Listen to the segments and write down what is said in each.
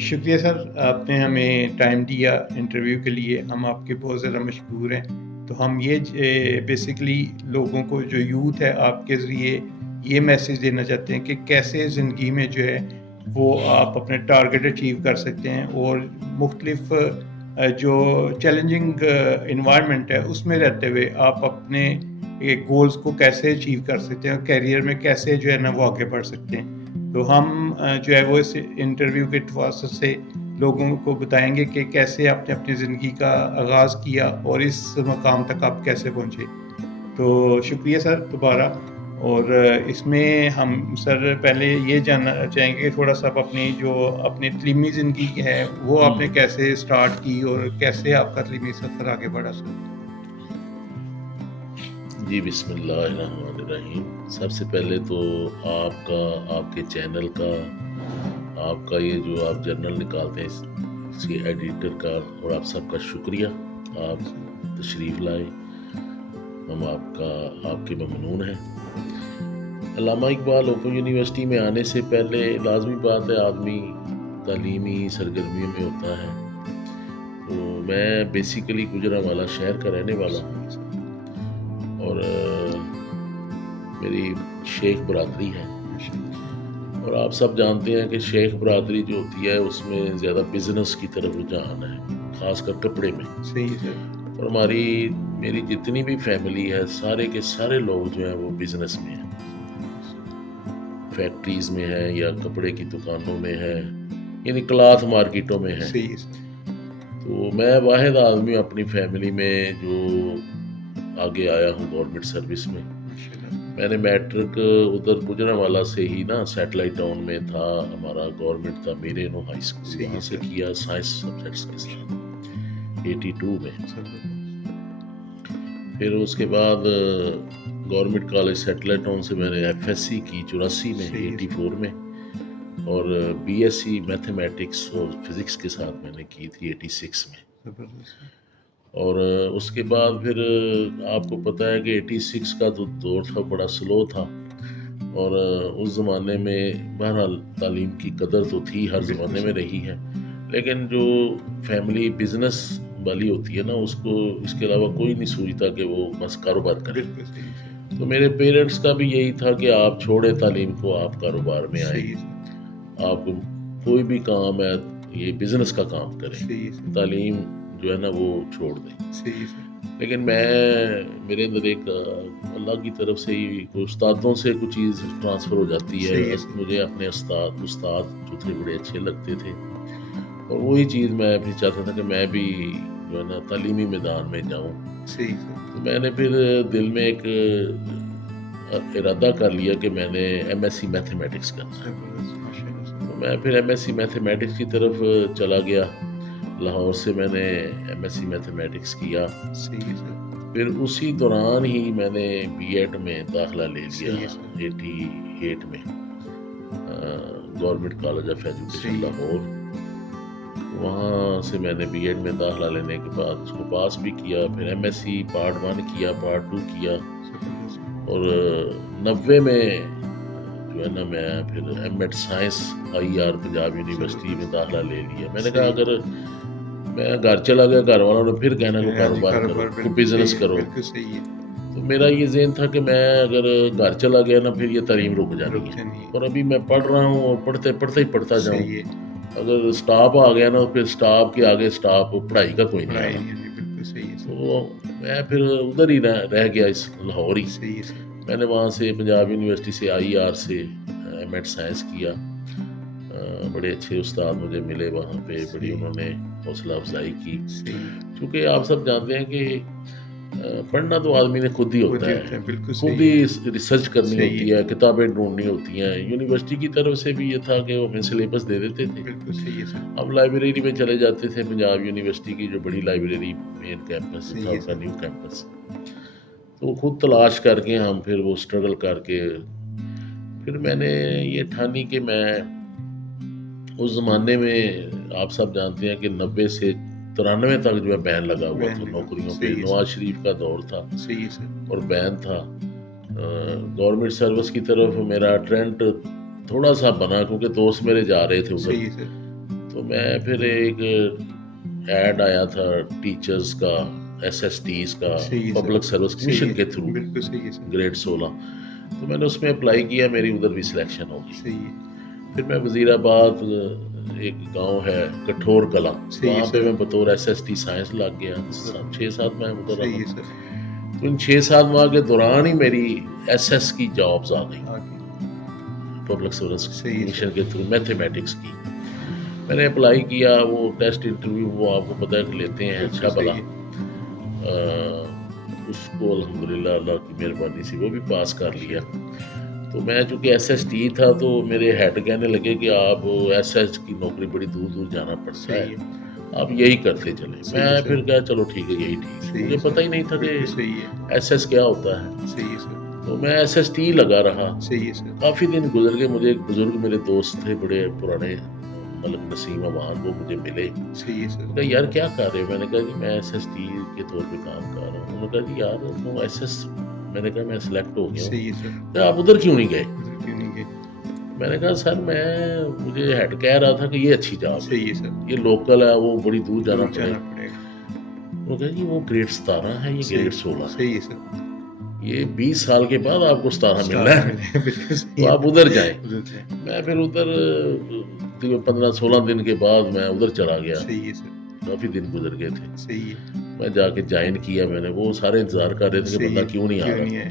شکریہ سر، آپ نے ہمیں ٹائم دیا انٹرویو کے لیے، ہم آپ کے بہت زیادہ مشکور ہیں۔ تو ہم یہ بیسیکلی لوگوں کو، جو یوتھ ہے، آپ کے ذریعے یہ میسیج دینا چاہتے ہیں کہ کیسے زندگی میں جو ہے وہ آپ اپنے ٹارگیٹ اچیو کر سکتے ہیں، اور مختلف جو چیلنجنگ انوائرمنٹ ہے اس میں رہتے ہوئے آپ اپنے گولز کو کیسے اچیو کر سکتے ہیں، اور کیریئر میں کیسے جو ہے نا وہ آگے بڑھ سکتے ہیں۔ تو ہم جو ہے وہ اس انٹرویو کے واسطے سے لوگوں کو بتائیں گے کہ کیسے آپ نے اپنی زندگی کا آغاز کیا اور اس مقام تک آپ کیسے پہنچے۔ تو شکریہ سر دوبارہ۔ اور اس میں ہم سر پہلے یہ جاننا چاہیں گے کہ تھوڑا سا آپ اپنی تعلیمی زندگی ہے وہ آپ نے کیسے سٹارٹ کی، اور کیسے آپ کا تعلیمی سفر آگے بڑھا سر؟ جی، بسم اللہ الرحمن الرحیم۔ سب سے پہلے تو آپ کا، آپ کے چینل کا، آپ کا یہ جو آپ جرنل نکالتے ہیں اس کے ایڈیٹر کا، اور آپ سب کا شکریہ، آپ تشریف لائے، ہم آپ کے ممنون ہیں۔ علامہ اقبال اوپن یونیورسٹی میں آنے سے پہلے لازمی بات ہے آدمی تعلیمی سرگرمیوں میں ہوتا ہے۔ تو میں بیسیکلی گجرانوالہ شہر کا رہنے والا ہوں، اور میری شیخ برادری ہے، اور آپ سب جانتے ہیں کہ شیخ برادری جو ہوتی ہے اس میں زیادہ بزنس کی طرف رجحان ہے، خاص کر کپڑے میں۔ صحیح سر۔ اور میری جتنی بھی فیملی ہے، سارے کے سارے لوگ جو ہیں وہ بزنس میں ہیں، فیکٹریز میں ہیں یا کپڑے کی دکانوں میں ہیں، یعنی کلاتھ مارکیٹوں میں ہیں۔ صحیح سر۔ تو میں واحد آدمی اپنی فیملی میں جو آگے آیا ہوں گورنمنٹ سروس میں۔ میں نے میٹرک ادھر گجرانوالہ سے ہی نا، سیٹلائٹ ٹاؤن میں تھا ہمارا گورنمنٹ تھا، میرینو ہائی اسکول، وہاں سے کیا سائنس سبجیکٹس کے ساتھ 82 میں۔ پھر اس کے بعد گورنمنٹ کالج سیٹلائٹ ٹاؤن سے میں نے ایف ایس سی کی 84 میں، 84 میں، اور بی ایس سی میتھمیٹکس اور فزکس کے ساتھ میں نے کی تھی 86 میں۔ اور اس کے بعد پھر آپ کو پتہ ہے کہ 86 کا جو دور تھا بڑا سلو تھا، اور اس زمانے میں بہرحال تعلیم کی قدر تو تھی، ہر زمانے میں رہی ہے، لیکن جو فیملی بزنس والی ہوتی ہے نا، اس کو اس کے علاوہ کوئی نہیں سوچتا کہ وہ بس کاروبار کرے۔ تو میرے پیرنٹس کا بھی یہی تھا کہ آپ چھوڑے تعلیم کو، آپ کاروبار میں آئیں، آپ کوئی بھی کام ہے یہ بزنس کا کام کریں، تعلیم جو ہے نا وہ چھوڑ دیں۔ لیکن میرے اندر ایک اللہ کی طرف سے ہی استادوں سے کچھ چیز ٹرانسفر ہو جاتی ہے۔ مجھے اپنے استاد جو تھے بڑے اچھے لگتے تھے، اور وہی چیز میں بھی چاہتا تھا کہ میں بھی جو ہے نا تعلیمی میدان میں جاؤں۔ تو میں نے پھر دل میں ایک ارادہ کر لیا کہ میں نے ایم ایس سی میتھمیٹکس کرنا ہے۔ تو میں پھر ایم ایس سی میتھمیٹکس کی طرف چلا گیا، لاہور سے میں نے ایم ایس سی میتھمیٹکس کیا۔ پھر اسی دوران ہی میں نے بی ایڈ میں داخلہ لے لیا 88 میں، government college of education Lahore. وہاں سے میں نے بی ایڈ میں داخلہ لینے کے بعد اس کو پاس بھی کیا، پھر ایم ایس سی پارٹ 1 کیا، پارٹ 2 کیا، اور 90 میں جو ہے نا میں پھر M Ed science I R Punjab university میں داخلہ لے لیا۔ میں نے کہا اگر میں گھر چلا گیا، گھر والوں نے پھر کہنا کہ کاروبار کرو، کوئی بزنس کرو۔ تو میرا یہ ذہن تھا کہ میں اگر گھر چلا گیا نا پھر یہ تعلیم رک جانی ہے، اور ابھی میں پڑھ رہا ہوں اور پڑھتے ہی پڑھتا جاؤں۔ اگر سٹاپ آ گیا نا پھر سٹاپ کے آگے سٹاپ پڑھائی کا کوئی نہیں آنا۔ تو میں پھر ادھر ہی رہ گیا، اس لاہور ہی۔ میں نے وہاں سے پنجاب یونیورسٹی سے آئی آر سے ایم ایڈ سائنس کیا۔ بڑے اچھے استاد مجھے ملے وہاں پہ، بڑی انہوں نے حوصلہ افزائی کی، کیونکہ آپ سب جانتے ہیں کہ پڑھنا تو آدمی نے خود ہی ہوتا ہے، خود ہی ریسرچ کرنی ہوتی ہے، کتابیں ڈھونڈنی ہوتی ہیں۔ یونیورسٹی کی طرف سے بھی یہ تھا کہ وہ ہمیں سلیبس دے دیتے تھے، ہم لائبریری میں چلے جاتے تھے، پنجاب یونیورسٹی کی جو بڑی لائبریری مین کیمپس تھا اس کا، نیو کیمپس، تو خود تلاش کر کے ہم پھر وہ اسٹرگل کر کے پھر میں نے یہ ٹھانی کہ میں اس زمانے میں آپ سب جانتے ہیں کہ 90 سے 93 تک جو ہے بین لگا ہوا تھا نوکریوں پہ، نواز شریف کا دور تھا اور بین تھا۔ گورنمنٹ سروس کی طرف میرا ٹرینڈ تھوڑا سا بنا، کیونکہ دوست میرے جا رہے تھے ادھر، تو میں پھر ایک ایڈ آیا تھا ٹیچرز کا SSTs کا صحیح ہے پبلک سر، سروس صحیح کمیشن ہے، کے تھرو بالکل صحیح ہے سر، گریڈ 16. تو میں نے اس میں اپلائی کیا, میری ادھر بھی سلیکشن ہو گئی. صحیح ہے، پھر میں وزیر آباد ایک گاؤں ہے کٹھور کلاں, صحیح ہے وہاں پہ سر، میں بطور SST سائنس لگ گیا. 6 سال میں ادھر صحیح ہے رہا. سر، تو ان 6 سال ماہ کے دوران ہی میری SS کی جابز آ گئی, آگے پبلک سروس صحیح ہے کمیشن سر، کے تھرو میتھمیٹکس کی. میں نے اپلائی کیا, وہ ٹیسٹ انٹرویو وہ آپ کو پتہ ہے کہ لیتے ہیں اچھا بالکل بھلا. صحیح اس کو الحمدللہ اللہ کی مہربانی سے وہ بھی پاس کر ہے، لیا. تو میں چونکہ SST تھا تو میرے ہیڈ کہنے لگے کہ آپ SS کی نوکری بڑی دور دور جانا پڑتا ہے, صحیح ہے، آپ یہی کرتے چلیں. صحیح ہے میں سر، پھر کہا چلو ٹھیک ہے یہی ٹھیک ہے. صحیح مجھے ہے پتہ سر، ہی نہیں تھا کہ بالکل صحیح ہے، SS کیا ہوتا ہے. صحیح ہے سر، تو میں SST لگا رہا. صحیح ہے سر، کافی دن گزر گئے, مجھے ایک بزرگ میرے دوست تھے بڑے پرانے, ملک نسیم امان, وہ مجھے ملے. صحیح ہے سر، کہا یار کیا کر رہے ہو؟ میں نے کہا جی میں SST کے طور پہ کام کر رہا ہوں. انہوں نے کہا جی یار تم SS, میں نے کہا میں سلیکٹ ہو گیا صحیح ہے ہوں. سر، کہا آپ ادھر کیوں نہیں گئے؟ ادھر کیوں نہیں گئے؟ میں نے کہا سر مجھے ہیڈ کہہ رہا تھا کہ یہ اچھی جاب ہے, صحیح ہے سر، یہ لوکل ہے, وہ بڑی دور جانا دور پڑے. جانا پڑے گا، انہوں نے کہا جی وہ گریڈ 17 ہے, یہ صحیح گریڈ 16 ہے, صحیح ہے سر، یہ 20 سال کے بعد آپ کو 17 ملنا سٹارٹ ہے, ملے بالکل صحیح تو ہے، آپ ادھر جائیں. ادھر جائیں، میں پھر ادھر 15-16 دن کے بعد میں ادھر چلا گیا. صحیح ہے سر، کافی دن گزر گئے تھے. صحیح ہے، میں جا کے جوائن کیا. میں نے, وہ سارے انتظار کر رہے تھے کہ صحیح بندہ ہے، کیوں نہیں آ رہا. آئے؟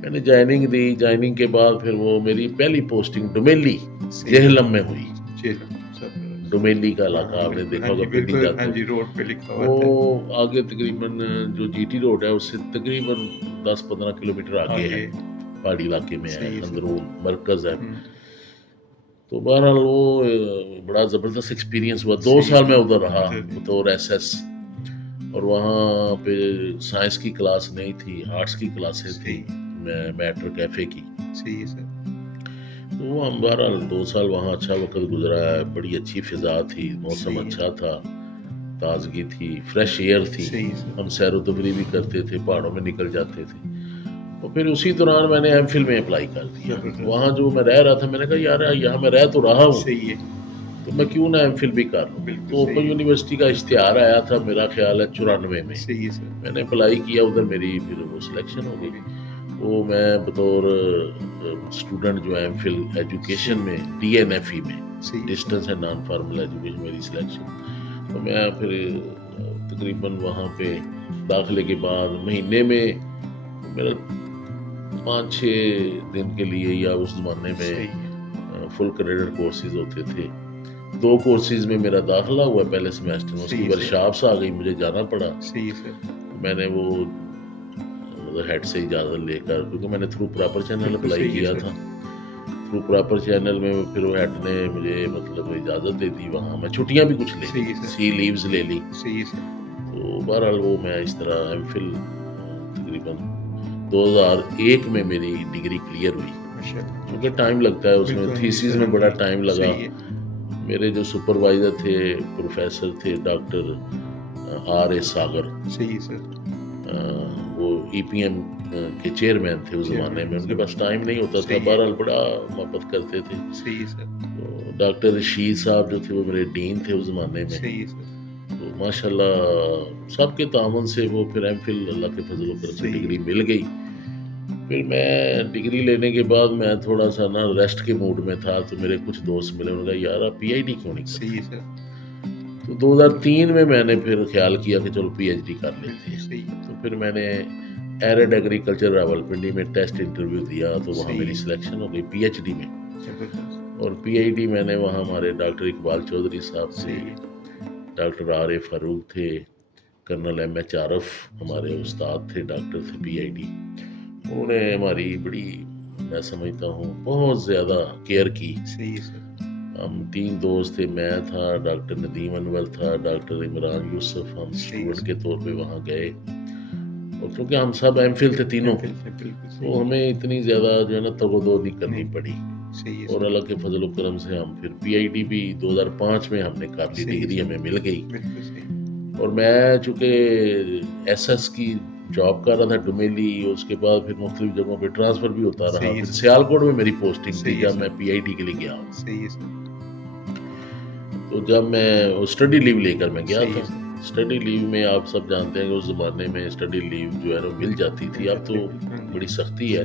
میں نے جوائننگ دی. جوائننگ کے بعد پھر وہ میری پہلی پوسٹنگ ڈومیلی صحیح ہے، جہلم میں ہوئی. چلو سر، ڈومیلی کا ہاں علاقہ ہاں آپ نے بالکل، دیکھا ہاں جی ہوگا پنڈی بالکل، جاتے ہاں ہو, جی روڈ پہ لکھا ہوا تھا، وہ آگے تقریباً جو GT روڈ ہے اس سے تقریباً 10-15 کلومیٹر آگے ہے, پہاڑی علاقے میں ہے, صحیح ہے سر، اندرون مرکز ہے. ہوں، تو بہرحال وہ بڑا زبردست ایکسپیرینس ہوا. 2 صحیح سال ہے، میں ادھر رہا ادھر بطور SS. اور وہاں پہ سائنس کی کلاس نہیں تھی, آرٹس کی کلاسیں تھیں, صحیح، میٹرک FA کی. صحیح ہے سر، تو وہ ہم بہرحال 2 سال وہاں اچھا وقت گزرا ہے. بڑی اچھی فضا تھی, موسم صحیح ہے، اچھا تھا, تازگی تھی, فریش ایئر تھی. صحیح ہے سر، ہم سیر و تفریح بھی کرتے تھے, پہاڑوں میں نکل جاتے تھے. اور پھر اسی دوران میں نے MPhil میں اپلائی کر دیا. زبردست، وہاں جو میں رہ رہا تھا, میں نے کہا یار یہاں میں رہ تو رہا ہوں, صحیح ہے، تو میں کیوں نہ MPhil بھی کر لوں. بالکل تو صحیح اوپن ہے، یونیورسٹی کا اشتہار آیا تھا, میرا خیال ہے 94 میں. صحیح ہے سر، میں نے اپلائی کیا, ادھر میری پھر وہ سلیکشن ہو گئی. وہ میں بطور اسٹوڈنٹ جو ہے MPhil ایجوکیشن میں DNFE میں, صحیح ہے، distance and non formal education, میری سلیکشن. تو میں پھر تقریباً وہاں پہ داخلے کے بعد مہینے میں میرا 5-6 دن کے لیے, یا اس زمانے میں صحیح ہے، فل کریڈٹ کورسز ہوتے تھے, 2 کورسز میں میرا داخلہ ہوا پہلے سیمیسٹر میں. اس کی صحیح ہے سر، ورکشاپس آ گئی, مجھے جانا پڑا. صحیح ہے سر، میں نے وہ مطلب ہیڈ سے اجازت لے کر, کیونکہ میں نے تھرو پراپر چینل بالکل اپلائی صحیح ہے کیا سر، تھا. تھرو پراپر چینل میں پھر وہ ہیڈ نے مجھے مطلب اجازت دے دی. وہاں میں چھٹیاں بھی کچھ لے صحیح لی, ہے سر، سی لیوز لے لی. صحیح ہے سر، تو بہرحال وہ میں اس طرح MPhil تقریباً 2001 میں میری ڈگری کلیئر ہوئی. ماشاء اللہ، کیونکہ ٹائم لگتا ہے اس میں, بالکل، ہاں جی تھیسیز سر، میں بڑا ہاں جی، ٹائم لگا. صحیح ہے، میرے جو سپروائزر تھے, پروفیسر تھے ڈاکٹر RA ساگر, صحیح ہے سر، وہ EPM کے چیئرمین تھے اس زمانے میں. ان کے پاس ٹائم نہیں ہوتا تھا, بہرحال بڑا محبت کرتے تھے. صحیح ہے سر، تو ڈاکٹر رشید صاحب جو تھے وہ میرے ڈین تھے اس زمانے میں. صحیح ہے سر، تو ماشاء اللہ سب کے تعاون سے وہ پھر MPhil اللہ کے فضل و کرم سے صحیح ہے، ڈگری مل گئی. پھر میں ڈگری لینے کے بعد میں تھوڑا سا نا ریسٹ کے موڈ میں تھا, تو میرے کچھ دوست ملے, انہوں نے کہا یار آپ PhD کیوں نہیں کرتے. صحیح ہے سر، تو 2003 میں نے پھر خیال کیا کہ چلو PhD کر لیتے بالکل ہیں. صحیح، تو پھر میں نے ایرڈ ایگریکلچر راولپنڈی میں ٹیسٹ انٹرویو دیا, تو وہاں صحیح میری ہے، سلیکشن ہو گئی PhD میں. زبردست، اور PhD میں نے وہاں ہمارے ڈاکٹر اقبال چودھری صاحب تھے, صحیح ہے، ڈاکٹر RA فاروق تھے, کرنل MH عارف ہمارے استاد تھے, ڈاکٹر تھے PhD. انہوں نے ہماری بڑی, میں سمجھتا ہوں بہت زیادہ کیئر کی. صحیح ہے سر، ہم 3 دوست تھے, میں تھا, ڈاکٹر ندیم انور تھا, ڈاکٹر عمران یوسف. ہم اسٹوڈنٹ کے طور پہ وہاں گئے, اور کیونکہ ہم سب MPhil تھے تینوں, بالکل تو صحیح، ہمیں اتنی زیادہ جو ہے نا تگودو نہیں کرنی پڑی. صحیح ہے اور سر، اللہ کے فضل و کرم سے ہم پھر PhD بھی 2005 میں ہم نے کر لی, صحیح ڈگری سر، ہمیں مل گئی. بالکل صحیح، اور میں چونکہ SS کی جاب کر رہا تھا ڈومیلی, اس کے بعد پھر مختلف جگہوں پہ ٹرانسفر بھی ہوتا رہا. صحیح پھر ہے، سیالکوٹ میں میری پوسٹنگ تھی صحیح ہے جب سر، میں PhD کے لیے گیا ہوں. صحیح ہے سر، تو جب میں اسٹڈی لیو لے کر میں گیا صحیح تھا. ہے اسٹڈی لیو میں آپ سب جانتے ہیں کہ اس زمانے میں اسٹڈی لیو جو ہے نا مل جاتی تھی. اب تو بڑی سختی ہے.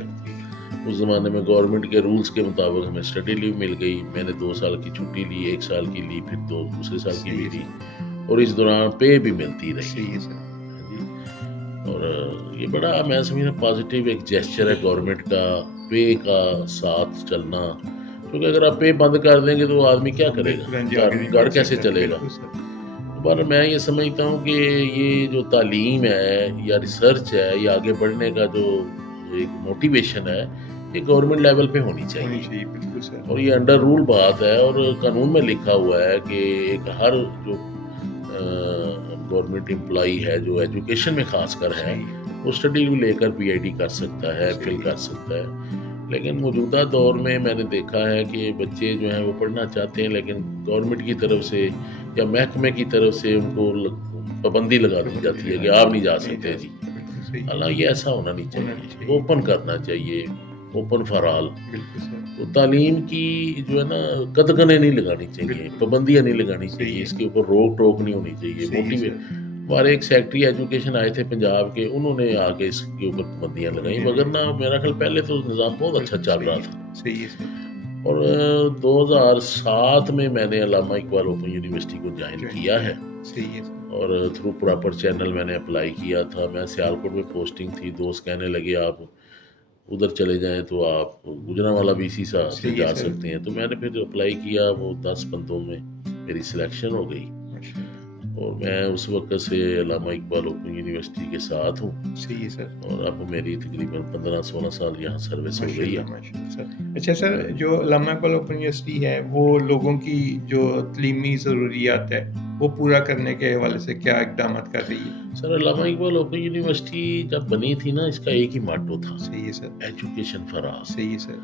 اس زمانے میں گورنمنٹ کے رولز کے مطابق ہمیں اسٹڈی لیو مل گئی. میں نے 2 سال کی چھٹی لی, 1 سال کی لی, پھر دوسرے سال کی بھی لی, اور اس دوران پے بھی ملتی رہی. صحیح ہے سر. ہاں جی. اور یہ بڑا میں سمجھتا پازیٹیو ایک جیسچر ہے گورنمنٹ کا, پے کا ساتھ چلنا. کیونکہ اگر آپ پے بند کر دیں گے تو آدمی کیا کرے گا, گھر کیسے چلے گا. پر میں یہ سمجھتا ہوں کہ یہ جو تعلیم ہے یا ریسرچ ہے یا آگے بڑھنے کا جو ایک موٹیویشن ہے, یہ گورنمنٹ لیول پہ ہونی چاہیے. اور یہ انڈر رول بات ہے, اور قانون میں لکھا ہوا ہے کہ ایک ہر جو گورنمنٹ امپلائی ہے جو ایجوکیشن میں خاص کر ہے, وہ اسٹڈی لے کر پی آئی ڈی کر سکتا ہے, فل کر سکتا ہے. لیکن موجودہ دور میں میں نے دیکھا ہے کہ بچے جو ہیں وہ پڑھنا چاہتے ہیں, لیکن گورنمنٹ کی طرف سے یا محکمے کی طرف سے ان کو پابندی لگا دی جاتی ہے کہ آپ نہیں جا سکتے جی. حالانکہ یہ ایسا ہونا نہیں چاہیے, اوپن کرنا چاہیے, اوپن فار آل. تو تعلیم کی جو ہے نا قدغنیں نہیں لگانی چاہیے, پابندیاں نہیں لگانی چاہیے, اس کے اوپر روک ٹوک نہیں ہونی چاہیے. موٹیویٹ ہمارے ایک سیکٹری ایجوکیشن آئے تھے پنجاب کے, انہوں نے آ کے اس کے اوپر پابندیاں لگائیں, مگر نہ میرا خیال پہلے تو نظام بہت اچھا چل رہا تھا. اور 2007 میں نے علامہ اقبال اوپن یونیورسٹی کو جوائن کیا ہے, اور تھرو پراپر چینل میں نے اپلائی کیا تھا. میں سیالکوٹ میں پوسٹنگ تھی, دوست کہنے لگے آپ ادھر چلے جائیں تو آپ گجرانوالہ بی سی سے جا سکتے ہیں. تو میں نے پھر اپلائی کیا, وہ 10 بندوں میں میری سلیکشن ہو گئی, اور میں اس وقت سے علامہ اقبال اوپن یونیورسٹی کے ساتھ ہوں. صحیح ہے سر. اور اب میری تقریباً 15-16 سال یہاں سروس ہو گئی ہے. اچھا سر, جو علامہ اقبال اوپن یونیورسٹی ہے وہ لوگوں کی جو تعلیمی ضروریات ہے وہ پورا کرنے کے حوالے سے کیا اقدامات کر رہی ہے؟ سر علامہ اقبال اوپن یونیورسٹی جب بنی تھی نا, اس کا ایک ہی ماٹو تھا, صحیح ہے سر, ایجوکیشن فار آل. صحیح ہے سر.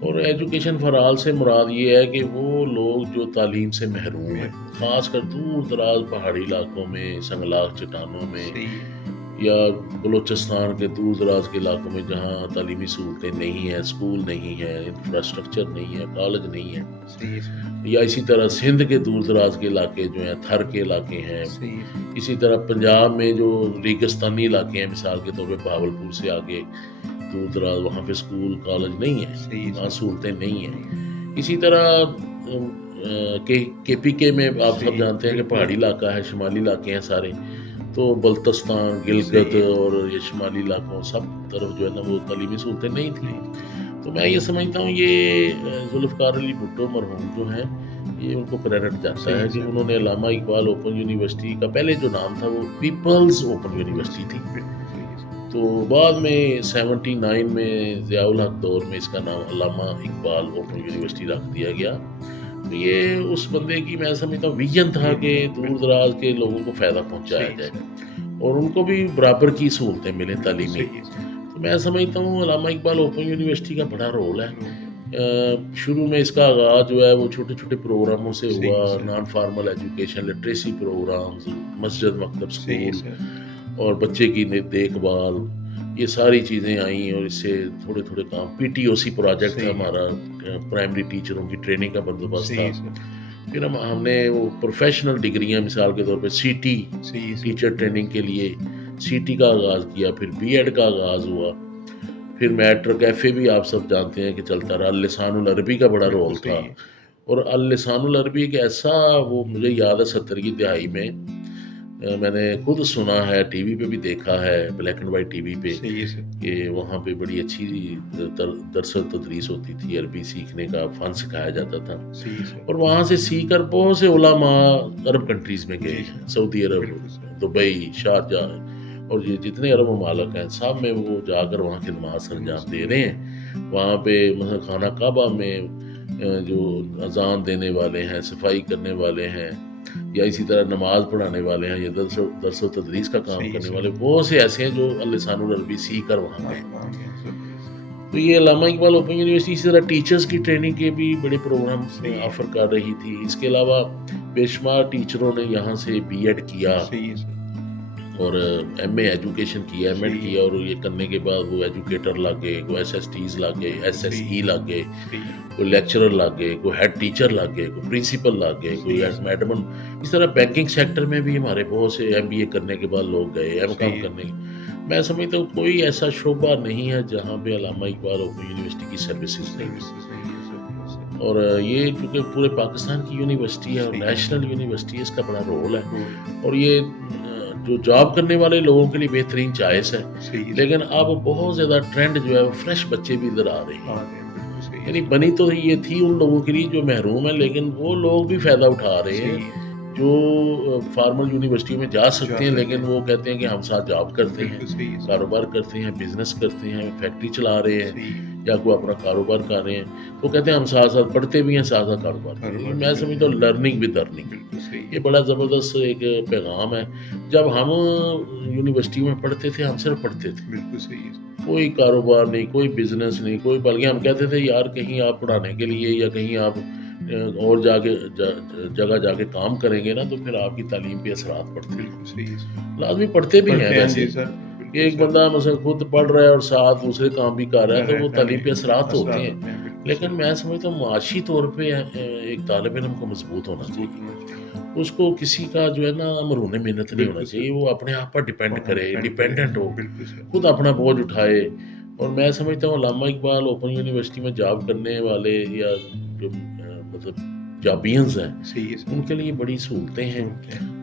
اور ایجوکیشن فار آل سے مراد یہ ہے کہ وہ لوگ جو تعلیم سے محروم ہیں, خاص کر دور دراز پہاڑی علاقوں میں, سنگلاخ چٹانوں میں, یا بلوچستان کے دور دراز کے علاقوں میں جہاں تعلیمی سہولتیں نہیں ہیں, اسکول نہیں ہیں, انفراسٹرکچر نہیں ہے, کالج نہیں ہے, یا اسی طرح سندھ کے دور دراز کے علاقے جو ہیں, تھر کے علاقے ہیں, اسی طرح پنجاب میں جو ریگستانی علاقے ہیں, مثال کے طور پہ بہاولپور سے آگے دور دراز, وہاں پہ اسکول کالج نہیں ہیں, وہاں سہولتیں نہیں ہیں. اسی طرح کے پی کے میں آپ سب جانتے ہیں کہ پہاڑی علاقہ ہے, شمالی علاقے ہیں سارے, تو بلتستان, گلگت اور یہ شمالی علاقوں سب طرف جو ہے نا وہ تعلیمی سہولتیں نہیں تھیں. تو میں یہ سمجھتا ہوں یہ ذوالفقار علی بھٹو مرحوم جو ہیں, یہ ان کو کریڈٹ جاتا ہے کہ انہوں نے علامہ اقبال اوپن یونیورسٹی کا پہلے جو نام تھا وہ پیپلز اوپن یونیورسٹی تھی, تو بعد میں 79 میں ضیاء الحق دور میں اس کا نام علامہ اقبال اوپن یونیورسٹی رکھ دیا گیا. تو یہ اس بندے کی میں سمجھتا ہوں ویژن تھا کہ دور دراز کے لوگوں کو فائدہ پہنچایا جائے اور ان کو بھی برابر کی سہولتیں ملیں تعلیمی. تو میں سمجھتا ہوں علامہ اقبال اوپن یونیورسٹی کا بڑا رول ہے. شروع میں اس کا آغاز جو ہے وہ چھوٹے چھوٹے پروگراموں سے ہوا, non formal education, literacy programs, مسجد مکتب اسکول اور بچے کی دیکھ بھال, یہ ساری چیزیں آئیں. اور اس سے تھوڑے تھوڑے کام, پی ٹی او سی پروجیکٹ تھا ہمارا, پرائمری ٹیچروں کی ٹریننگ کا بندوبست تھا. پھر ہم نے وہ پروفیشنل ڈگریاں, مثال کے طور پہ سی ٹی, ٹیچر ٹریننگ کے لیے سی ٹی کا آغاز کیا, پھر بی ایڈ کا آغاز ہوا, پھر میٹرک ایف اے بھی آپ سب جانتے ہیں کہ چلتا رہا. اللسان العربی کا بڑا رول تھا, اور اللسان العربی ایک ایسا, وہ مجھے یاد ہے 70 کی دہائی میں میں نے خود سنا ہے, ٹی وی پہ بھی دیکھا ہے, black and white T V پہ, کہ وہاں پہ بڑی اچھی درس و تدریس ہوتی تھی, عربی سیکھنے کا فن سکھایا جاتا تھا. اور وہاں سے سیکھ کر بہت سے علماء عرب کنٹریز میں گئے, سعودی عرب, دبئی, شارجہ, اور یہ جتنے عرب ممالک ہیں سب میں وہ جا کر وہاں خدمات سر انجام دے رہے ہیں. وہاں پہ مثلا خانہ کعبہ میں جو اذان دینے والے ہیں, صفائی کرنے والے ہیں, یا اسی طرح نماز پڑھانے والے ہیں, یا درس و تدریس کا کام کرنے والے بہت سے ایسے ہیں جو اللسان العربی سیکھ کر وہاں گئے. تو یہ علامہ اقبال اوپن یونیورسٹی اسی طرح ٹیچرز کی ٹریننگ کے بھی بڑے پروگرام آفر کر رہی تھی. اس کے علاوہ بے شمار ٹیچروں نے یہاں سے بی ایڈ کیا, اور ایم اے ایجوکیشن کیا، ایم ایڈ صحیح کیا، اور یہ کرنے کے بعد وہ ایجوکیٹر لگ گئے، کوئی ایس ایس ٹیز لگ گئے، ایس ایس ای لگ گئے، صحیح کوئی لیکچرر لگ گئے، کوئی ہیڈ ٹیچر لگ گئے، کوئی پرنسپل لگ گئے، کوئی صحیح میڈم. اس طرح بینکنگ سیکٹر میں بھی ہمارے بہت سے ایم بی اے کرنے کے بعد لوگ گئے، ایم کام صحیح کرنے. میں سمجھتا ہوں کوئی ایسا شعبہ نہیں ہے جہاں پہ علامہ اقبال اوپن یونیورسٹی کی سروسز نہیں ہیں. سروسز نہیں ہے سر. اور یہ چونکہ پورے پاکستان کی یونیورسٹی ہے اور صحیح. نیشنل یونیورسٹی ہے، اس کا بڑا رول ہے. رول. اور یہ جو جاب کرنے والے لوگوں کے لیے بہترین چوائس ہے. صحیح. لیکن اب بہت زیادہ ٹرینڈ جو ہے وہ فریش بچے بھی ادھر آ رہے ہیں. بالکل صحیح. یعنی بنی تو یہ تھی ان لوگوں کے لیے جو محروم ہیں، لیکن وہ لوگ بھی فائدہ اٹھا رہے ہیں صحیح. جو فارمل یونیورسٹیوں میں جا سکتے ہیں، سکتے لیکن وہ کہتے ہیں کہ ہم ساتھ جاب کرتے ہیں، بالکل صحیح. کاروبار کرتے ہیں، بزنس کرتے ہیں، فیکٹری چلا رہے ہیں صحیح. یا کوئی اپنا کاروبار کر رہے ہیں. وہ کہتے ہیں ہم ساتھ ساتھ پڑھتے بھی ہیں، ساتھ ساتھ کاروبار بھی. کاروبار میں سمجھتا ہوں لرننگ ود ارننگ، بالکل صحیح. یہ بڑا زبردست ایک پیغام ہے. جب ہم یونیورسٹی میں پڑھتے تھے ہم صرف پڑھتے تھے، بالکل صحیح. کوئی کاروبار نہیں، کوئی بزنس نہیں، کوئی. بلکہ ہم کہتے تھے یار کہیں آپ پڑھانے کے لیے یا کہیں آپ اور جگہ جا کے کام کریں گے نا تو پھر آپ کی تعلیم پہ اثرات پڑتے ہیں. بالکل صحیح. لازمی پڑھتے بھی ہیں ویسے جی سر. کہ ایک بندہ مثلا خود پڑھ رہا ہے اور ساتھ دوسرے کام بھی کر رہا ہے تو وہ تعلیم پہ اثرات ہوتے ہیں. لیکن میں سمجھتا ہوں معاشی طور پہ ایک طالب علم کو مضبوط ہونا چاہیے. اس کو کسی کا جو ہے نا مرہون محنت نہیں ہونا چاہیے. وہ اپنے آپ پر ڈیپینڈ کرے، انڈیپینڈنٹ ہو، خود اپنا بوجھ اٹھائے. اور میں سمجھتا ہوں علامہ اقبال اوپن یونیورسٹی میں جاب کرنے والے یا جو مطلب جابینز ہیں ان کے لیے بڑی سہولتیں ہیں.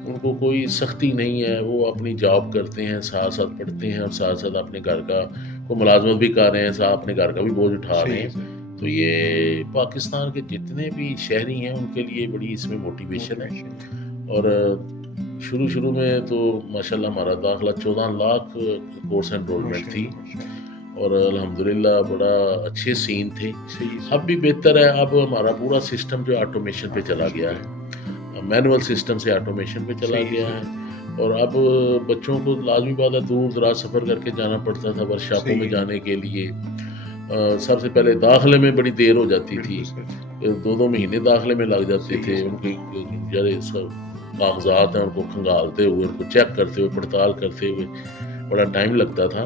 ان کو کوئی سختی نہیں ہے، وہ اپنی جاب کرتے ہیں، ساتھ ساتھ پڑھتے ہیں اور ساتھ ساتھ اپنے گھر کا کو ملازمت بھی کر رہے ہیں، ساتھ اپنے گھر کا بھی بوجھ اٹھا رہے ہیں. تو یہ پاکستان کے جتنے بھی شہری ہیں ان کے لیے بڑی اس میں موٹیویشن ہے. اور شروع میں تو ماشاءاللہ ہمارا داخلہ 14 لاکھ کورس انرولمنٹ تھی اور الحمدللہ بڑا اچھے سین تھے. اب بھی بہتر ہے. اب ہمارا پورا سسٹم جو آٹومیشن پہ چلا گیا ہے، مینول سسٹم سے آٹومیشن پہ چلا گیا ہے. اور اب بچوں کو لازمی بات ہے دور دراز سفر کر کے جانا پڑتا تھا ورکشاپوں میں جانے کے لیے. سب سے پہلے داخلے میں بڑی دیر ہو جاتی تھی، 2 مہینے داخلے میں لگ جاتے تھے. ان کی کاغذات ہیں ان کو کھنگالتے ہوئے، ان کو چیک کرتے ہوئے، پڑتال کرتے ہوئے بڑا ٹائم لگتا تھا.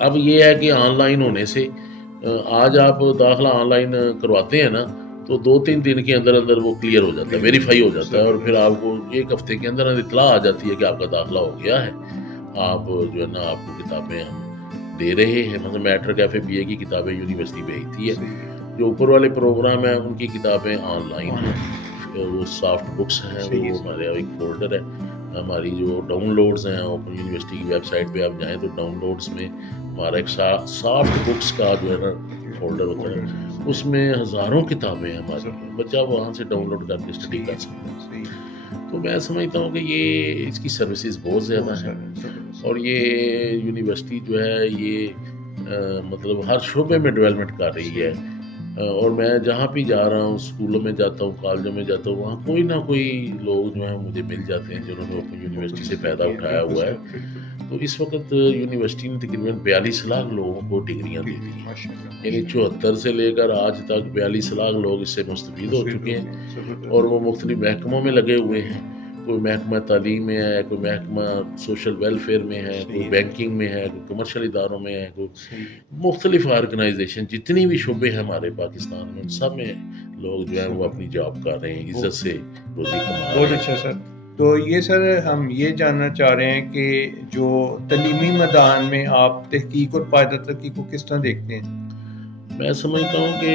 اب یہ ہے کہ آن لائن ہونے سے آج آپ داخلہ آن لائن کرواتے ہیں نا تو 2-3 دن کے اندر اندر وہ کلیئر ہو جاتا ہے، ویریفائی ہو جاتا ہے. اور پھر آپ کو 1 ہفتے کے اندر اطلاع آ جاتی ہے کہ آپ کا داخلہ ہو گیا ہے. آپ جو ہے نا آپ کو کتابیں ہم دے رہے ہیں. مثلا میٹرک ایف اے بی اے کی کتابیں یونیورسٹی بھیجتی ہے. جو اوپر والے پروگرام ہیں ان کی کتابیں آن لائن ہیں، وہ سافٹ بکس ہیں. وہ ہمارے ایک فولڈر ہے. ہماری جو ڈاؤن لوڈز ہیں اوپن یونیورسٹی کی ویب سائٹ پہ آپ جائیں تو ڈاؤن لوڈز میں ہمارا ایک سافٹ بکس کا جو ہے نا فولڈر ہوتا ہے، اس میں ہزاروں کتابیں ہیں ہماری. بچہ وہاں سے ڈاؤن لوڈ کر کے اسٹڈی کر سکتا ہے. تو میں سمجھتا ہوں کہ یہ اس کی سروسز بہت زیادہ ہیں. اور یہ یونیورسٹی جو ہے یہ مطلب ہر شعبے میں ڈیولپمنٹ کر رہی ہے. اور میں جہاں بھی جا رہا ہوں، اسکولوں میں جاتا ہوں، کالجوں میں جاتا ہوں، وہاں کوئی نہ کوئی لوگ جو ہیں مجھے مل جاتے ہیں جنہوں نے اوپن یونیورسٹی سے فائدہ اٹھایا ہوا ہے. تو اس وقت یونیورسٹی نے تقریباً 42 لاکھ لوگوں کو ڈگریاں دی ہیں. یعنی 74 سے لے کر آج تک 42 لاکھ لوگ اس سے مستفید ہو چکے ہیں. اور وہ مختلف محکموں میں لگے ہوئے ہیں. کوئی محکمہ تعلیم میں ہے، کوئی محکمہ سوشل ویلفیئر میں ہے، کوئی بینکنگ میں ہے، کوئی کمرشل اداروں میں ہے، کوئی مختلف آرگنائزیشن. جتنی بھی شعبے ہیں ہمارے پاکستان میں ان سب میں لوگ جو ہیں وہ اپنی جاب کر رہے ہیں، عزت سے روزی کما رہے ہیں. بہت اچھا سر. تو یہ سر ہم یہ جاننا چاہ رہے ہیں کہ جو تعلیمی میدان میں آپ تحقیق اور پائیدار ترقی کو کس طرح دیکھتے ہیں؟ میں سمجھتا ہوں کہ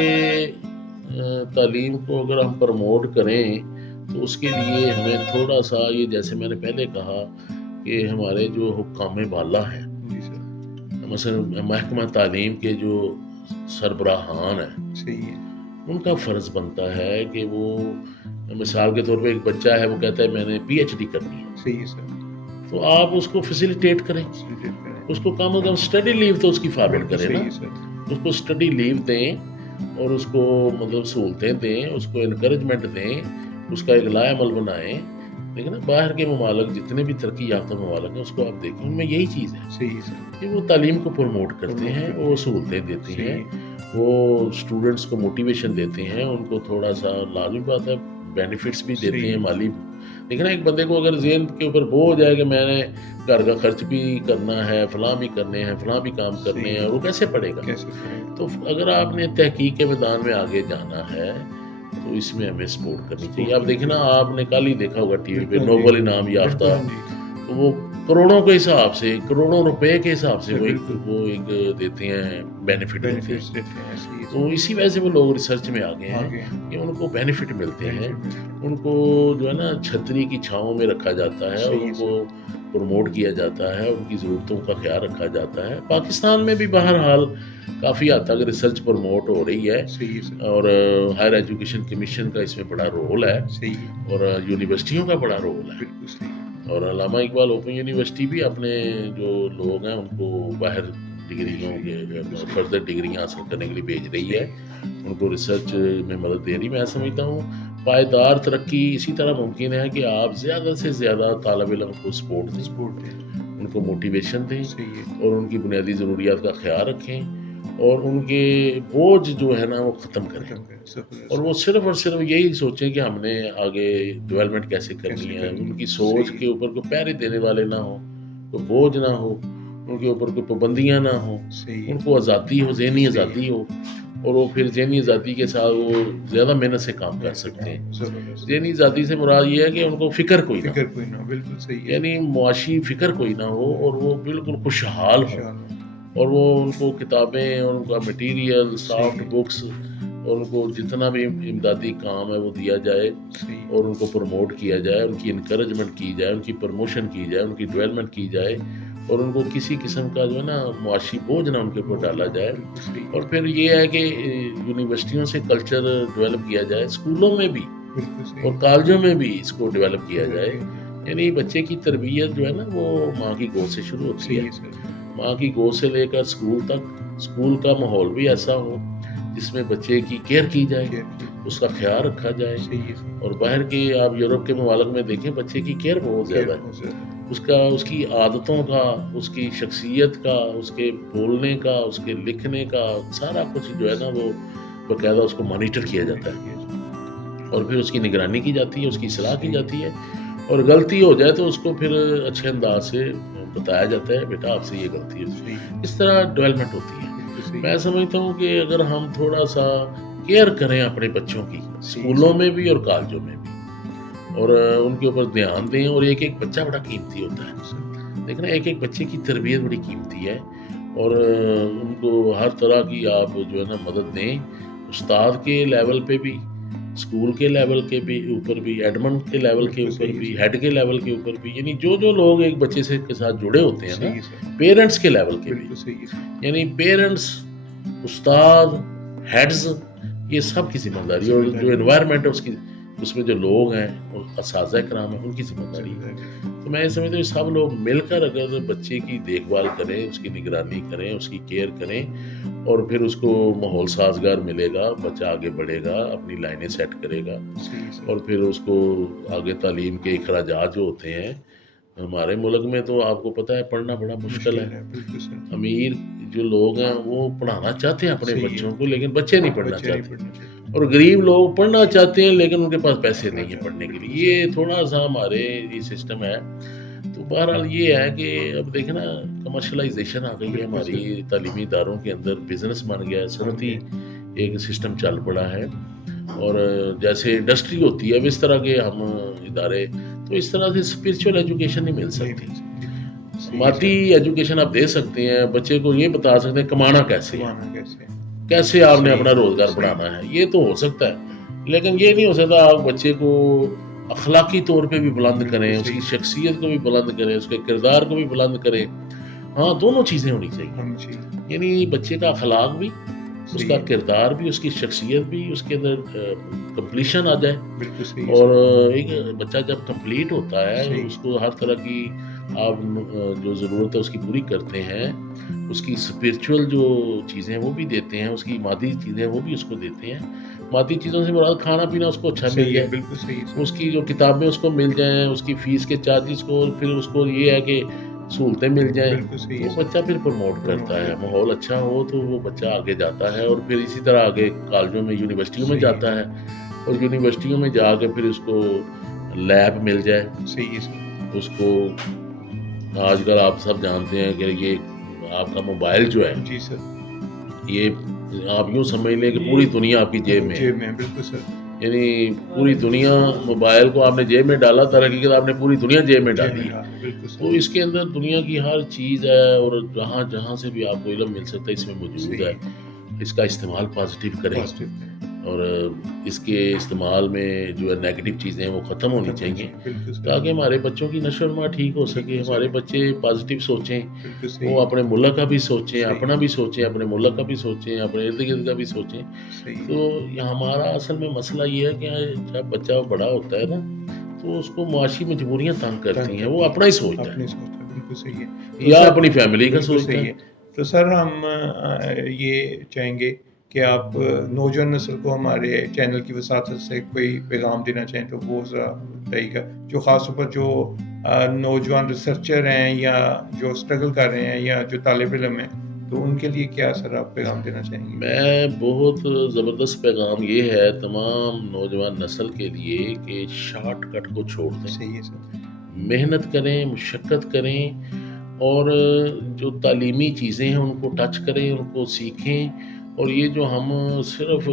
تعلیم کو اگر ہم پروموٹ کریں تو اس کے لیے ہمیں تھوڑا سا یہ جیسے میں نے پہلے کہا کہ ہمارے جو حکام بالا ہیں، مثلا محکمہ تعلیم کے جو سربراہان ہیں، ان کا فرض بنتا ہے کہ وہ مثال کے طور پہ ایک بچہ ہے وہ کہتا ہے میں نے پی ایچ ڈی کرنی ہے، تو آپ اس کو فیسیلیٹیٹ کریں، اس کو کم از کم اسٹڈی لیو تو اس کی فارورڈ کریں نا. اس کو اسٹڈی لیو دیں اور اس کو مطلب سہولتیں دیں، اس کو انکریجمنٹ دیں، اس کا ایک لائحہ عمل بنائیں. لیکن باہر کے ممالک جتنے بھی ترقی یافتہ ممالک ہیں اس کو آپ دیکھیں، ان میں یہی چیز ہے کہ وہ تعلیم کو پروموٹ کرتے ہیں، وہ سہولتیں دیتے ہیں، وہ اسٹوڈنٹس کو موٹیویشن دیتے ہیں، ان کو تھوڑا سا لازمی بات ہے بینیفٹس بھی دیتے ہیں، مالی لیکن ایک بندے کو اگر ذہن کے اوپر وہ ہو جائے کہ میں نے گھر کا خرچ بھی کرنا ہے، فلاں بھی کرنے ہیں، فلاں بھی کام کرنے ہیں، اور وہ کیسے پڑے گا؟ کیسے پڑے گا؟ تو اگر آپ نے تحقیق کے میدان میں آگے جانا ہے تو اس میں ہمیں سپورٹ کرنی چاہیے. اب دیکھیں نا، آپ نے کل ہی دیکھا ہوگا ٹی وی پہ نوبل انعام یافتہ، تو وہ کروڑوں کے حساب سے، کروڑوں روپے کے حساب سے وہ ایک دیتے ہیں، بینیفٹ دیتے ہیں. تو اسی وجہ سے وہ لوگ ریسرچ میں آگے ہیں کہ ان کو بینیفٹ ملتے ہیں. ان کو جو ہے نا چھتری کی چھاؤں میں رکھا جاتا ہے، اور ان کو پروموٹ کیا جاتا ہے، ان کی ضرورتوں کا خیال رکھا جاتا ہے. پاکستان میں بھی بہرحال کافی حد تک ریسرچ پروموٹ ہو رہی ہے، اور ہائر ایجوکیشن کمیشن کا اس میں بڑا رول ہے، اور یونیورسٹیوں کا بڑا رول ہے. اور علامہ اقبال اوپن یونیورسٹی بھی اپنے جو لوگ ہیں ان کو باہر ڈگریوں کے فردر ڈگریاں حاصل کرنے کے لیے بھیج رہی ہے، ان کو ریسرچ میں مدد دے رہی. میں سمجھتا ہوں پائیدار ترقی اسی طرح ممکن ہے کہ آپ زیادہ سے زیادہ طالب علم کو سپورٹ دیں، ان کو موٹیویشن دیں، اور ان کی بنیادی ضروریات کا خیال رکھیں، اور ان کے بوجھ جو ہے نا وہ ختم کریں، اور وہ صرف اور صرف یہی سوچیں کہ ہم نے آگے ڈیولپمنٹ کیسے کرنی ہے. ان کی سوچ کے اوپر کوئی پیرے دینے والے نہ ہوں، کوئی بوجھ نہ ہو، ان کے اوپر کوئی پابندیاں نہ ہوں. ان کو آزادی ہو، ذہنی آزادی ہو، اور وہ پھر ذہنی آزادی کے ساتھ وہ زیادہ محنت سے کام کر سکتے ہیں. ذہنی آزادی سے مراد یہ ہے کہ ان کو فکر کوئی نہ ہو، بالکل صحیح، یعنی معاشی فکر کوئی نہ ہو، اور وہ بالکل خوشحال ہو، اور وہ ان کو کتابیں اور ان کا مٹیریل، سافٹ بکس، اور ان کو جتنا بھی امدادی کام ہے وہ دیا جائے، اور ان کو پروموٹ کیا جائے، ان کی انکریجمنٹ کی جائے، ان کی پروموشن کی جائے، ان کی ڈیولپمنٹ کی جائے، اور ان کو کسی قسم کا جو ہے نا معاشی بوجھ نہ ان کے اوپر ڈالا جائے. اور پھر یہ ہے کہ یونیورسٹیوں سے کلچر ڈیولپ کیا جائے، اسکولوں میں بھی اور کالجوں میں بھی اس کو ڈیولپ کیا جائے. یعنی بچے کی تربیت جو ہے نا وہ ماں کی گود سے شروع ہوتی ہے. ماں کی گود سے لے کر اسکول تک، اسکول کا ماحول بھی ایسا ہو جس میں بچے کی کیئر کی جائے، اس کا خیال رکھا جائے. اور باہر کے آپ یورپ کے ممالک میں دیکھیں، بچے کی کیئر بہت زیادہ ہے. اس کی عادتوں کا، اس کی شخصیت کا، اس کے بولنے کا، اس کے لکھنے کا، سارا کچھ جو ہے نا وہ باقاعدہ اس کو مانیٹر کیا جاتا ہے، اور پھر اس کی نگرانی کی جاتی ہے، اس کی اصلاح کی جاتی ہے. اور غلطی ہو جائے تو اس کو پھر اچھے انداز سے بتایا جاتا ہے، بیٹا آپ سے یہ غلطی ہے. اس طرح ڈیولپمنٹ ہوتی ہے. میں سمجھتا ہوں کہ اگر ہم تھوڑا سا کیئر کریں اپنے بچوں کی، اسکولوں میں بھی اور کالجوں میں بھی، اور ان کے اوپر دھیان دیں. اور ایک بچہ بڑا قیمتی ہوتا ہے، دیکھنا ایک بچے کی تربیت بڑی قیمتی ہے، اور ان کو ہر طرح کی آپ جو ہے نا مدد دیں، استاد کے لیول پہ بھی، اسکول کے لیول کے بھی اوپر بھی، ایڈمن کے لیول کے اوپر بھی، ہیڈ کے لیول کے اوپر بھی. یعنی جو لوگ ایک بچے سے کے ساتھ جڑے ہوتے ہیں نا، پیرنٹس کے لیول کے بھی، یعنی پیرنٹس، استاد، ہیڈز، یہ سب کی ذمہ داری، اور جو انوائرمنٹ ہے اس میں جو لوگ ہیں، اساتذہ کرام ہیں، ان کی ذمہ داری ہے. تو میں یہ سمجھتا ہوں سب لوگ مل کر اگر بچے کی دیکھ بھال کریں، اس کی نگرانی کریں، اس کی کیئر کریں، اور پھر اس کو ماحول سازگار ملے گا، بچہ آگے بڑھے گا، اپنی لائنیں سیٹ کرے گا. اور پھر اس کو آگے تعلیم کے اخراجات جو ہوتے ہیں، ہمارے ملک میں تو آپ کو پتہ ہے پڑھنا بڑا مشکل ہے. امیر جو لوگ ہیں وہ پڑھانا چاہتے ہیں اپنے بچوں کو، لیکن بچے نہیں پڑھنا چاہتے. اور غریب لوگ پڑھنا چاہتے ہیں لیکن ان کے پاس پیسے نہیں ہیں پڑھنے کے لیے. یہ تھوڑا سا ہمارے یہ سسٹم ہے. تو بہرحال یہ ہے کہ اب دیکھیں نا، کمرشلائزیشن آ گئی ہے ہماری تعلیمی اداروں کے اندر، بزنس بن گیا ہے، صنعتی ایک سسٹم چل پڑا ہے. اور جیسے انڈسٹری ہوتی ہے اب اس طرح کے ہم ادارے، تو اس طرح سے اسپرچل ایجوکیشن نہیں مل سکتی. مادی ایجوکیشن آپ دے سکتے ہیں، بچے کو یہ بتا سکتے ہیں کمانا کیسے آپ نے اپنا روزگار بڑھانا ہے، یہ تو ہو سکتا ہے. لیکن یہ نہیں ہو سکتا آپ بچے کو اخلاقی طور پہ بھی بلند کریں، اس کی شخصیت کو بھی بلند کریں، اس کے کردار کو بھی بلند کریں. ہاں، دونوں چیزیں ہونی چاہیے. یعنی بچے کا اخلاق بھی، اس کا کردار بھی، اس کی شخصیت بھی، اس کے اندر کمپلیشن آ جائے. اور ایک بچہ جب کمپلیٹ ہوتا ہے، اس کو ہر طرح کی آپ جو ضرورت ہے اس کی پوری کرتے ہیں، اس کی اسپرچول جو چیزیں وہ بھی دیتے ہیں، اس کی مادی چیزیں وہ بھی اس کو دیتے ہیں. مادی چیزوں سے مراد کھانا پینا اس کو اچھا مل جائے، اس کی جو کتابیں اس کو مل جائیں، اس کی فیس کے چارجز کو، پھر اس کو یہ ہے کہ سہولتیں مل جائیں، وہ بچہ پھر پروموٹ کرتا ہے. ماحول اچھا ہو تو وہ بچہ آگے جاتا ہے، اور پھر اسی طرح آگے کالجوں میں، یونیورسٹیوں میں جاتا ہے، اور یونیورسٹیوں میں جا کے پھر اس کو لیب مل جائے صحیح ہے سر، اس کو. آج کل آپ سب جانتے ہیں کہ یہ آپ کا موبائل جو ہے جی سر، یہ آپ یوں سمجھ لیں کہ پوری دنیا آپ کی جیب میں ہے. جیب میں بالکل سر، یعنی پوری دنیا موبائل کو آپ نے جیب میں ڈالا، حقیقت آپ نے پوری دنیا جیب میں جیب ڈالی ہے. ڈالا، بالکل تو سر، اس کے اندر دنیا کی ہر چیز ہے اور جہاں جہاں سے بھی آپ کو علم مل سکتا ہے اس میں موجود ہے. صحیح، اس کا استعمال پازیٹیو کریں پازیٹیو ہے، اور اس کے استعمال میں جو ہے نیگیٹو چیزیں ہیں وہ ختم ہونی چاہیے بالکل سر، تاکہ ہمارے بچوں کی نشو و نما ٹھیک ہو ٹھیک سکے. ہو ہمارے سکے، بچے پازیٹیو سوچیں، بالکل وہ صحیح، اپنے ملک کا بھی سوچیں، صحیح، اپنا بھی سوچیں، اپنے ملک کا بھی سوچیں، اپنے ارد گرد کا بھی سوچیں. صحیح، تو یہ ہمارا اصل میں مسئلہ یہ ہے کہ جب بچہ بڑا ہوتا ہے نا تو اس کو معاشی مجبوریاں تنگ کرتی ہیں، وہ اپنا ہی سوچتا اپنی ہے سوچ ہے، بالکل صحیح ہے. تو یا سر اپنی فیملی کا بالکل سوچتا صحیح ہے. ہے. تو سر ہم یہ چاہیں گے کہ آپ نوجوان نسل کو ہمارے چینل کی وساطت سے کوئی پیغام دینا چاہیں تو وہ ذرا بتائیے گا، جو خاص طور پر جو نوجوان ریسرچر ہیں یا جو اسٹرگل کر رہے ہیں یا جو طالب علم ہیں، تو ان کے لیے کیا سر آپ پیغام دینا چاہیں گے؟ میں بہت زبردست پیغام یہ ہے تمام نوجوان نسل کے لیے کہ شارٹ کٹ کو چھوڑ دیں، صحیح ہے سر، محنت کریں، مشقت کریں اور جو تعلیمی چیزیں ہیں ان کو ٹچ کریں، ان کو سیکھیں. اور یہ جو ہم صرف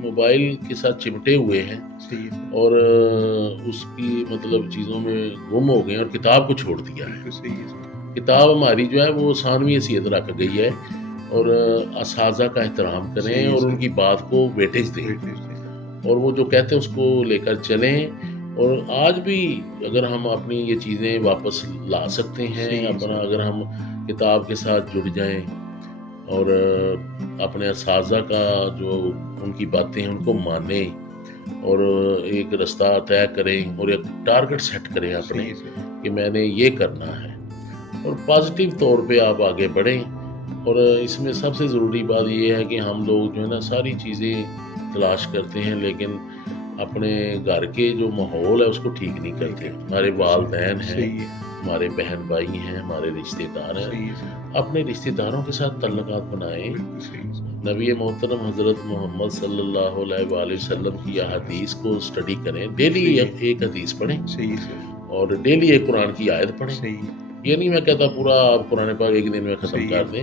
موبائل کے ساتھ چمٹے ہوئے ہیں صحیح ہے سر، اور اس کی مطلب چیزوں میں گم ہو گئے اور کتاب کو چھوڑ دیا ہے. بالکل صحیح ہے سر، کتاب ہماری جو ہے وہ ثانوی حیثیت رکھ گئی ہے اور اساتذہ کا احترام کریں صحیح ہے اور ان سر، کی بات کو ویٹیج دیں ویٹیج دیں، اور وہ جو کہتے ہیں اس کو لے کر چلیں. اور آج بھی اگر ہم اپنی یہ چیزیں واپس لا سکتے ہیں صحیح ہے اپنا، سر، اگر ہم کتاب کے ساتھ جڑ جائیں اور اپنے اساتذہ کا جو ان کی باتیں ہیں ان کو مانیں اور ایک رستہ طے کریں اور ایک ٹارگٹ سیٹ کریں اپنے صحیح ہے سر، کہ میں نے یہ کرنا ہے اور پازیٹیو طور پہ آپ آگے بڑھیں. اور اس میں سب سے ضروری بات یہ ہے کہ ہم لوگ جو ہے نا ساری چیزیں تلاش کرتے ہیں لیکن اپنے گھر کے جو ماحول ہے اس کو ٹھیک نہیں کرتے. ہمارے والدین ہیں، صحیح ہے، ہمارے بہن بھائی ہیں، ہمارے رشتہ دار ہیں. صحیح ہے سر، اپنے رشتہ داروں کے ساتھ تعلقات بنائیں. بالکل صحیح ہے سر، نبی محترم حضرت محمد صلی اللہ علیہ وآلہ وسلم کی حدیث کو اسٹڈی کریں، ڈیلی ایک حدیث پڑھیں صحیح ہے سر، اور ڈیلی ایک قرآن کی آیت پڑھیں. صحیح ہے، یہ نہیں میں کہتا پورا آپ قرآن پاک ایک دن میں ختم صحیح کر ہے، دیں،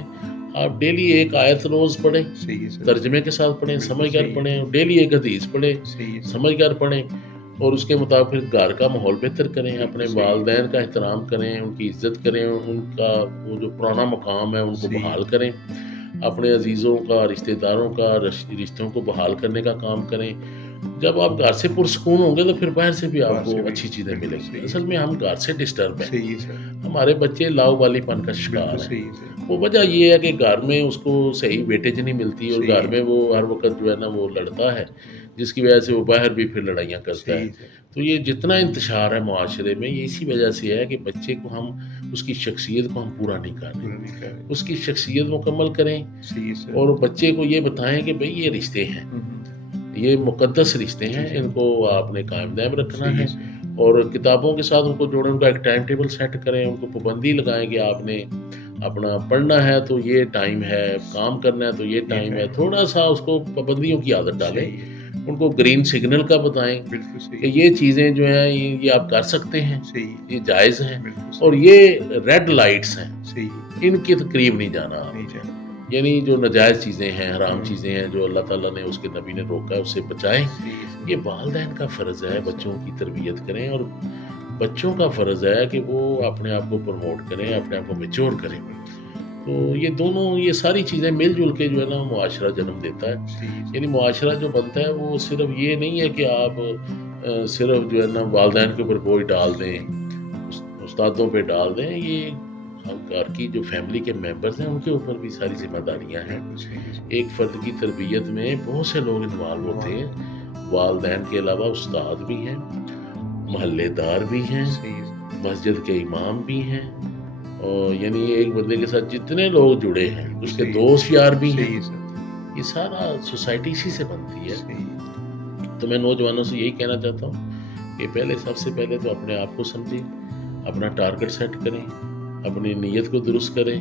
آپ ڈیلی ایک آیت روز پڑھیں، صحیح ہے سر، ترجمے کے ساتھ پڑھیں، بالکل سمجھ کر صحیح ہے، پڑھیں، ڈیلی ایک حدیث پڑھیں، صحیح ہے سر، سمجھ کر پڑھیں اور اس کے مطابق گھر کا ماحول بہتر کریں. بالکل اپنے صحیح ہے، والدین کا احترام کریں، ان کی عزت کریں، ان کا وہ جو پرانا مقام ہے ان کو صحیح بحال کریں. اپنے عزیزوں کا، رشتہ داروں کا رشتوں کو بحال کرنے کا کام کریں. جب آپ گھر سے پرسکون ہوں گے تو پھر باہر سے بھی آپ باہر کو سے بھی اچھی چیزیں بالکل ملیں گی. صحیح ہے، اصل میں ہم گھر سے ڈسٹرب ہیں، صحیح ہے سر، ہمارے بچے لاؤ والی پن کا بالکل شکار ہیں. صحیح ہے سر، وہ وجہ یہ ہے کہ گھر میں اس کو صحیح ویٹیج نہیں ملتی اور صحیح گھر ہے، میں وہ ہر وقت جو ہے نا وہ لڑتا ہے جس کی وجہ سے وہ باہر بھی پھر لڑائیاں کرتا ہے. صحیح ہے، تو یہ جتنا انتشار ہے معاشرے میں یہ اسی وجہ سے ہے کہ بچے کو ہم اس کی شخصیت کو ہم پورا نہیں کر رہے. پورا نہیں کر رہے، اس کی شخصیت مکمل کریں صحیح ہے سر، اور بچے کو یہ بتائیں کہ بھئی یہ رشتے ہیں، یہ مقدس رشتے ہیں، ان کو آپ نے قائم دائم رکھنا صحیح ہے. ہے سر، اور کتابوں کے ساتھ ان کو جوڑیں، ان کا ایک ٹائم ٹیبل سیٹ کریں، ان کو پابندی لگائیں کہ آپ نے اپنا پڑھنا ہے تو یہ ٹائم ہے، کام کرنا ہے تو یہ ٹائم ہے. تھوڑا سا اس کو پابندیوں کی عادت ڈالیں. صحیح ہے، ان کو گرین سگنل کا بتائیں بالکل کہ صحیح، یہ چیزیں جو ہیں یہ آپ کر سکتے ہیں، صحیح، یہ جائز ہیں بالکل اور صحیح، یہ ریڈ لائٹس ہیں، صحیح، ان کے قریب نہیں جانا آپ نہیں نے. جانا، یعنی جو ناجائز چیزیں ہیں، حرام چیزیں ہیں جو اللہ تعالیٰ نے اس کے نبی نے روکا ہے اس سے بچائیں. صحیح، یہ والدین کا فرض ہے بچوں کی تربیت کریں اور بچوں کا فرض ہے کہ وہ اپنے آپ کو پروموٹ کریں، اپنے آپ کو میچور کریں. تو یہ دونوں یہ ساری چیزیں مل جل کے جو ہے نا معاشرہ جنم دیتا ہے. صحیح، یعنی معاشرہ جو بنتا ہے وہ صرف یہ نہیں ہے کہ آپ صرف جو ہے نا والدین کے اوپر بوجھ ڈال دیں، استادوں پہ ڈال دیں. یہ گھر کی جو فیملی کے ممبرز ہیں ان کے اوپر بھی ساری ذمہ داریاں ہیں. بالکل صحیح، ایک فرد کی تربیت میں بہت سے لوگ انوالو ہوتے ہیں، والدین کے علاوہ استاد بھی ہیں، محلے دار بھی ہیں، صحیح، مسجد کے امام بھی ہیں اور یعنی ایک بندے کے ساتھ جتنے لوگ جڑے ہیں اس کے صحیح، دوست یار بھی ہیں. صحیح سر، یہ سارا سوسائٹی اسی سے بنتی ہے. صحیح، تو میں نوجوانوں سے یہی کہنا چاہتا ہوں کہ پہلے سب سے پہلے تو اپنے آپ کو سمجھیں، اپنا ٹارگٹ سیٹ کریں، اپنی نیت کو درست کریں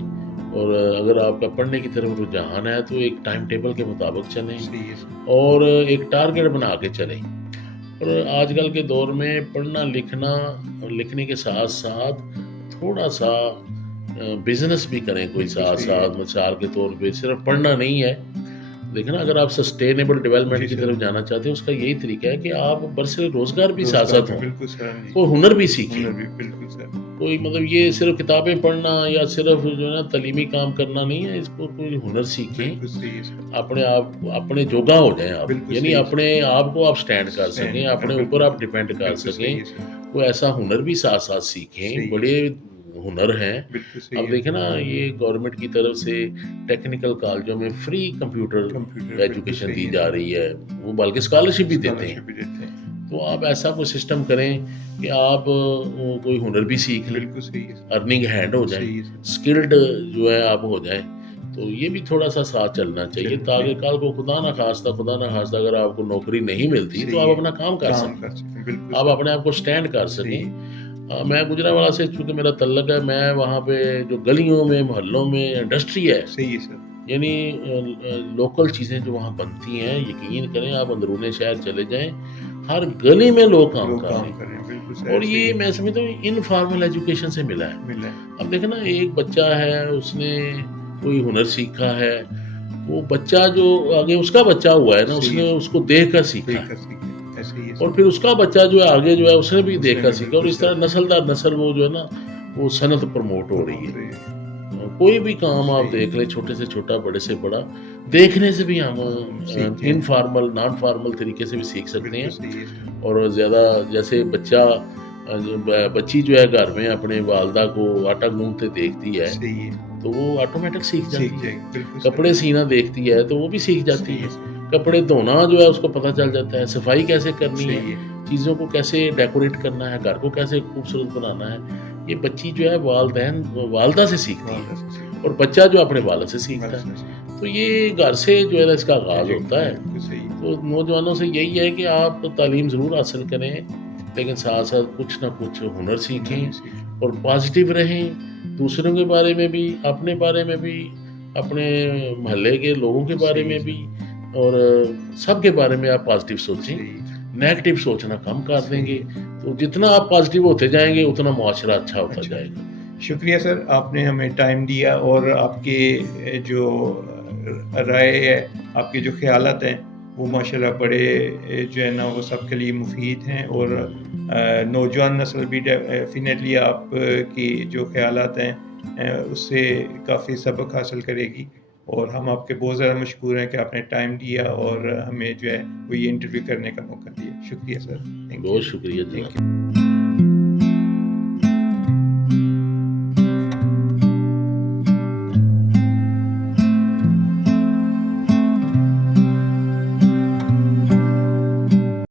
اور اگر آپ کا پڑھنے کی طرف رجحان ہے تو ایک ٹائم ٹیبل کے مطابق چلیں صحیح، اور ایک ٹارگٹ بنا کے چلیں. اور آج کل کے دور میں پڑھنا لکھنا اور لکھنے کے ساتھ ساتھ تھوڑا سا بزنس بھی کریں کوئی بالکل ساتھ صحیح ہے۔ ساتھ، مثال کے طور پہ صرف پڑھنا نہیں ہے، لیکن اگر آپ سسٹینیبل جی ڈیولپمنٹ کی سر، طرف جانا چاہتے ہیں، اس کا یہی طریقہ ہے کہ آپ برسر روزگار بھی ساتھ روزگار ساتھ بھی ہوں بالکل سر، ہاں جی، اور ہنر بھی سیکھیں۔ ہنر بھی بالکل سر، کوئی مطلب یہ صرف کتابیں پڑھنا یا صرف جو ہے نا تعلیمی کام کرنا نہیں ہے، اس کو کوئی ہنر سیکھیں، بالکل صحیح ہے سر، اپنے آپ اپنے جوگا ہو جائیں آپ، بالکل یعنی صحیح ہے اپنے آپ کو آپ سٹینڈ کر سکیں، سر، اپنے اوپر بالکل آپ ڈیپینڈ کر بالکل سکیں، صحیح ہے سر، کوئی ایسا ہنر بھی ساتھ ساتھ سیکھیں، صحیح ہے، بڑے ہنر ہیں۔ بالکل صحیح اب ہے، دیکھیں نا یہ گورنمنٹ کی طرف سے ٹیکنیکل کالجوں میں فری کمپیوٹر کمپیوٹر بالکل ایجوکیشن دی صحیح ہے جا سر، رہی ہے، وہ بلکہ اسکالرشپ بھی دیتے ہیں۔ اسکالرشپ بھی دیتے ہیں، تو آپ ایسا کوئی سسٹم کریں کہ آپ کوئی ہنر بھی سیکھ لیں، بالکل صحیح ہے سر، ارننگ ہینڈ ہو جائیں، صحیح ہے سر، اسکلڈ جو ہے آپ ہو جائیں، تو یہ بھی تھوڑا سا ساتھ چلنا چاہیے چلو تاکہ ٹھیک، کل کو خدا نہ خواستہ اگر آپ کو نوکری نہیں ملتی تو صحیح آپ ہے، اپنا کام کر کام سکیں، کر سکیں، بالکل آپ سر، اپنے آپ کو سٹینڈ کر سکیں۔ صحیح ہے، میں گجرانوالہ سے چونکہ میرا تعلق ہے، میں وہاں پہ جو گلیوں میں محلوں میں انڈسٹری ہے، صحیح ہے سر، یعنی لوکل چیزیں جو وہاں بنتی ہیں، یقین کریں آپ اندرون شہر چلے جائیں، ہر گلی میں لوگ کام کر رہے کام ہیں، کر رہے ہیں، بالکل اور سر، صحیح یہ ہے، میں سمجھتا ہوں انفارمل ایجوکیشن سے ملا ہے۔ ملا ہے، اب دیکھیں نا ایک بچہ ہے، اس نے کوئی ہنر سیکھا ہے، وہ بچہ جو آگے اس کا بچہ ہوا ہے نا، اس صحیح نے ہے اس کو دیکھ کر سیکھا دیکھ ہے، کر سیکھیں، ایسے ہی ہے اور سر، پھر اس کا بچہ جو ہے آگے جو ہے اس نے بھی اس دیکھ نے کر بھی سیکھا، اور بالکل اس سر، طرح نسل در نسل وہ جو ہے نا وہ صنعت پروموٹ ہو رہی پروموٹ ہے۔ ہوئی ہے، کوئی بھی کام آپ صحیح دیکھ لیں، چھوٹے سے چھوٹا بڑے سے بڑا، دیکھنے سے بھی ہم سیکھتے ہیں، انفارمل نان فارمل طریقے سے بھی سیکھ سکتے بالکل ہیں، صحیح ہے سر، اور زیادہ جیسے بچی جو ہے گھر میں اپنے والدہ کو آٹا گوندتے دیکھتی ہے صحیح ہے، تو وہ آٹومیٹک سیکھ جاتی جائے ہے، گی، بالکل سر، کپڑے سینا دیکھتی ہے تو وہ بھی سیکھ جاتی صحیح ہے، ہے سر، کپڑے دھونا جو ہے اس کو پتہ چل جاتا ہے، صفائی کیسے کرنی ہے، صحیح ہے، چیزوں کو کیسے ڈیکوریٹ کرنا ہے، گھر کو کیسے خوبصورت بنانا ہے، یہ بچی جو ہے والدہ سے سیکھتی والدہ ہے، سے سیکھتے اور بچہ جو اپنے والد سے ہیں، والد سیکھتا سے ہے۔ سیکھتے تو یہ گھر سے جو ہے نا اس کا آغاز ہیں، ہوتا ہے۔ بالکل صحیح ہے، تو نوجوانوں سے یہی ہے کہ آپ تعلیم ضرور حاصل کریں، لیکن ساتھ ساتھ کچھ نہ کچھ ہنر ہنر سیکھیں بھی سیکھیں، اور پازیٹیو رہیں، دوسروں کے بارے میں بھی، اپنے بارے میں بھی، اپنے محلے کے لوگوں کے بارے صحیح ہے میں سر، بھی، اور سب کے بارے میں آپ پازیٹیو سوچیں، صحیح ہے، نیگیٹو سوچنا کم کر دیں صحیح گے، ہے، تو جتنا آپ پازیٹیو ہوتے جائیں گے اتنا معاشرہ اچھا ہوتا اچھا، جائے گا۔ شکریہ سر، آپ نے ہمیں ٹائم دیا اور آپ کے جو رائے ہے، آپ کے جو خیالات ہیں وہ ماشاءاللہ بڑے جو ہے نا وہ سب کے لیے مفید ہیں، اور نوجوان نسل بھی ڈیفینیٹلی آپ کی جو خیالات ہیں اس سے کافی سبق حاصل کرے گی، اور ہم آپ کے بہت زیادہ مشکور ہیں کہ آپ نے ٹائم دیا اور ہمیں جو ہے وہ یہ انٹرویو کرنے کا موقع دیا، شکریہ سر، تھینک بہت یو، شکریہ تھینک جناب۔ یو۔